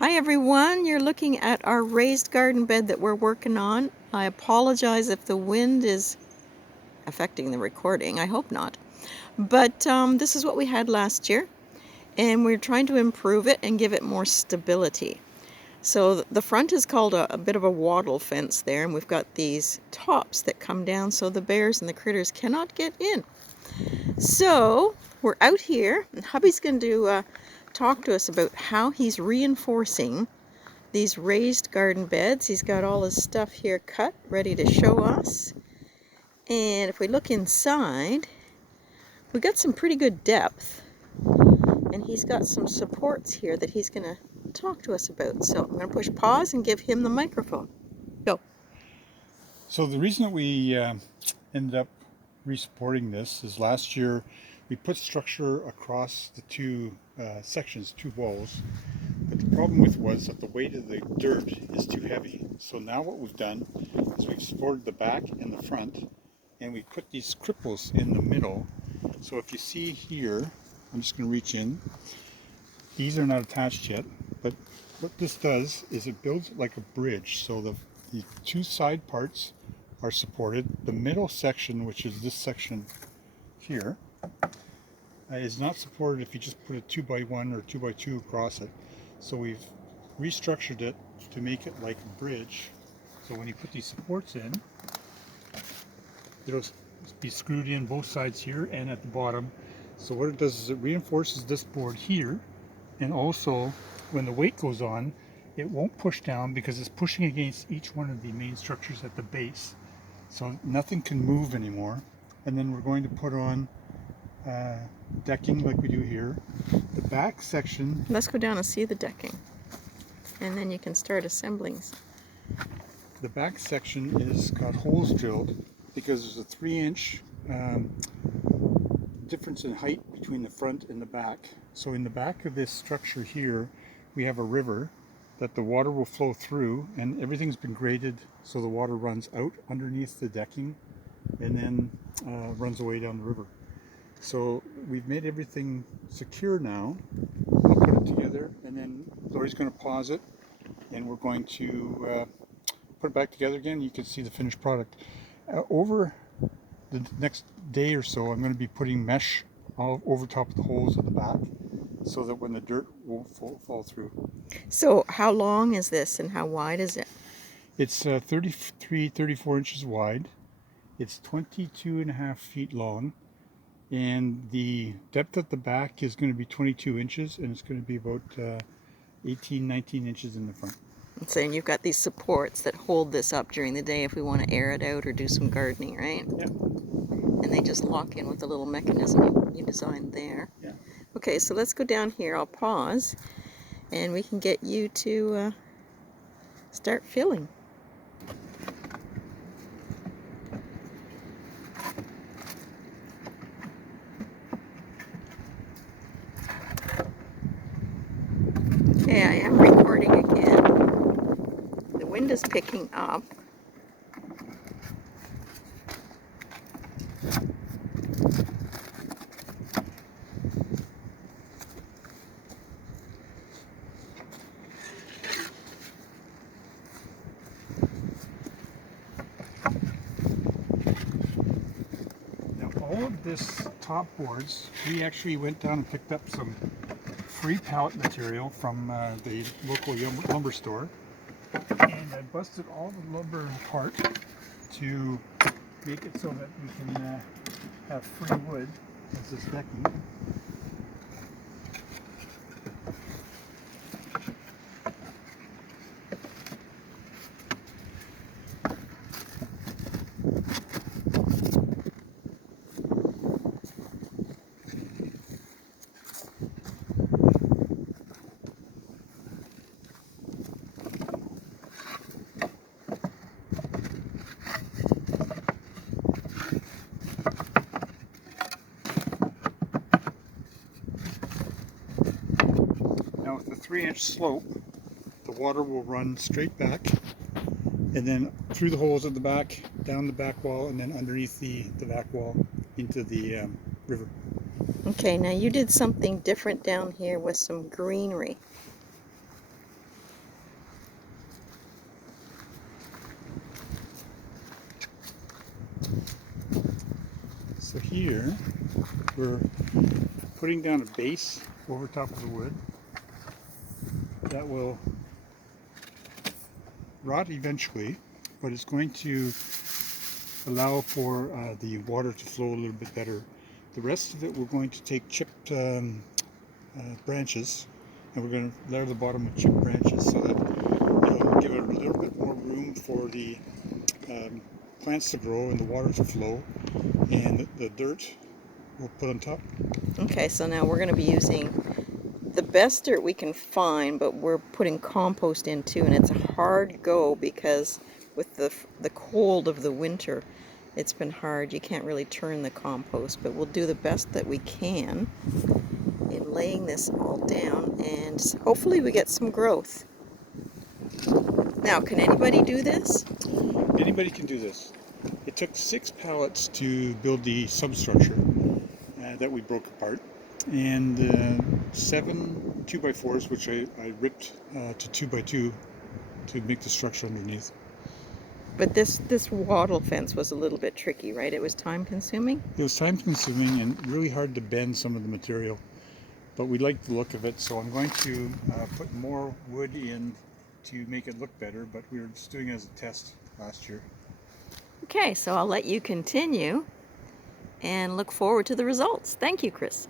Hi everyone, you're looking at our raised garden bed that we're working on. I apologize if the wind is affecting the recording, I hope not. But this is what we had last year, and we're trying to improve it and give it more stability. So the front is called a bit of a wattle fence there, and we've got these tops that come down so the bears and the critters cannot get in. So we're out here, and hubby's going to talk to us about how he's reinforcing these raised garden beds. He's got all his stuff here cut, ready to show us. And if we look inside, we got some pretty good depth. And he's got some supports here that he's going to talk to us about. So I'm going to push pause and give him the microphone. Go. So the reason that we ended up re-supporting this is last year we put structure across the two sections, two walls. But the problem was that the weight of the dirt is too heavy. So now what we've done is we've supported the back and the front, and we put these cripples in the middle. So if you see here, I'm just going to reach in. These are not attached yet, but what this does is it builds like a bridge. So the two side parts are supported. The middle section, which is this section here, is not supported if you just put a 2x1 or 2x2 across it. So we've restructured it to make it like a bridge. So when you put these supports in, it'll be screwed in both sides here and at the bottom. So what it does is it reinforces this board here, and also when the weight goes on, it won't push down because it's pushing against each one of the main structures at the base. So nothing can move anymore. And then we're going to put on decking like we do here. The back section... Let's go down and see the decking. And then you can start assembling. The back section is got holes drilled because there's a 3-inch difference in height between the front and the back. So in the back of this structure here, we have a river that the water will flow through, and everything's been graded so the water runs out underneath the decking and then runs away down the river. So we've made everything secure now. I'll put it together, and then Lori's going to pause it, and we're going to put it back together again. You can see the finished product. Over the next day or so, I'm going to be putting mesh all over top of the holes at the back so that when the dirt won't fall through. So how long is this and how wide is it? It's 34 inches wide. It's 22.5 feet long. And the depth at the back is going to be 22 inches, and it's going to be about 19 inches in the front. I'm saying you've got these supports that hold this up during the day if we want to air it out or do some gardening, right? Yeah. And they just lock in with a little mechanism you designed there. Yeah. Okay, so let's go down here. I'll pause, and we can get you to start filling. Okay, I am recording again. The wind is picking up. Now all of this top boards, we actually went down and picked up some free pallet material from the local lumber store, and I busted all the lumber apart to make it so that we can have free wood as this decking. Now with the 3-inch slope, the water will run straight back and then through the holes at the back, down the back wall, and then underneath the back wall into the river. Okay, now you did something different down here with some greenery. here, we're putting down a base over top of the wood that will rot eventually, but it's going to allow for the water to flow a little bit better. The rest of it, we're going to take chipped branches, and we're going to layer the bottom with chipped branches so that it'll give it a little bit more room for the plants to grow and the water to flow, and the dirt we'll put on top. Okay, so now we're going to be using the best dirt we can find, but we're putting compost in too, and it's a hard go because with the cold of the winter, it's been hard. You can't really turn the compost, but we'll do the best that we can in laying this all down, and hopefully we get some growth. Now, can anybody do this? Anybody can do this. It took 6 pallets to build the substructure that we broke apart, and 7 2x4s, which I ripped to 2x2 to make the structure underneath. But this wattle fence was a little bit tricky, right? It was time consuming? It was time consuming and really hard to bend some of the material, but we liked the look of it, so I'm going to put more wood in to make it look better, but we were just doing it as a test last year. Okay, so I'll let you continue and look forward to the results. Thank you, Chris.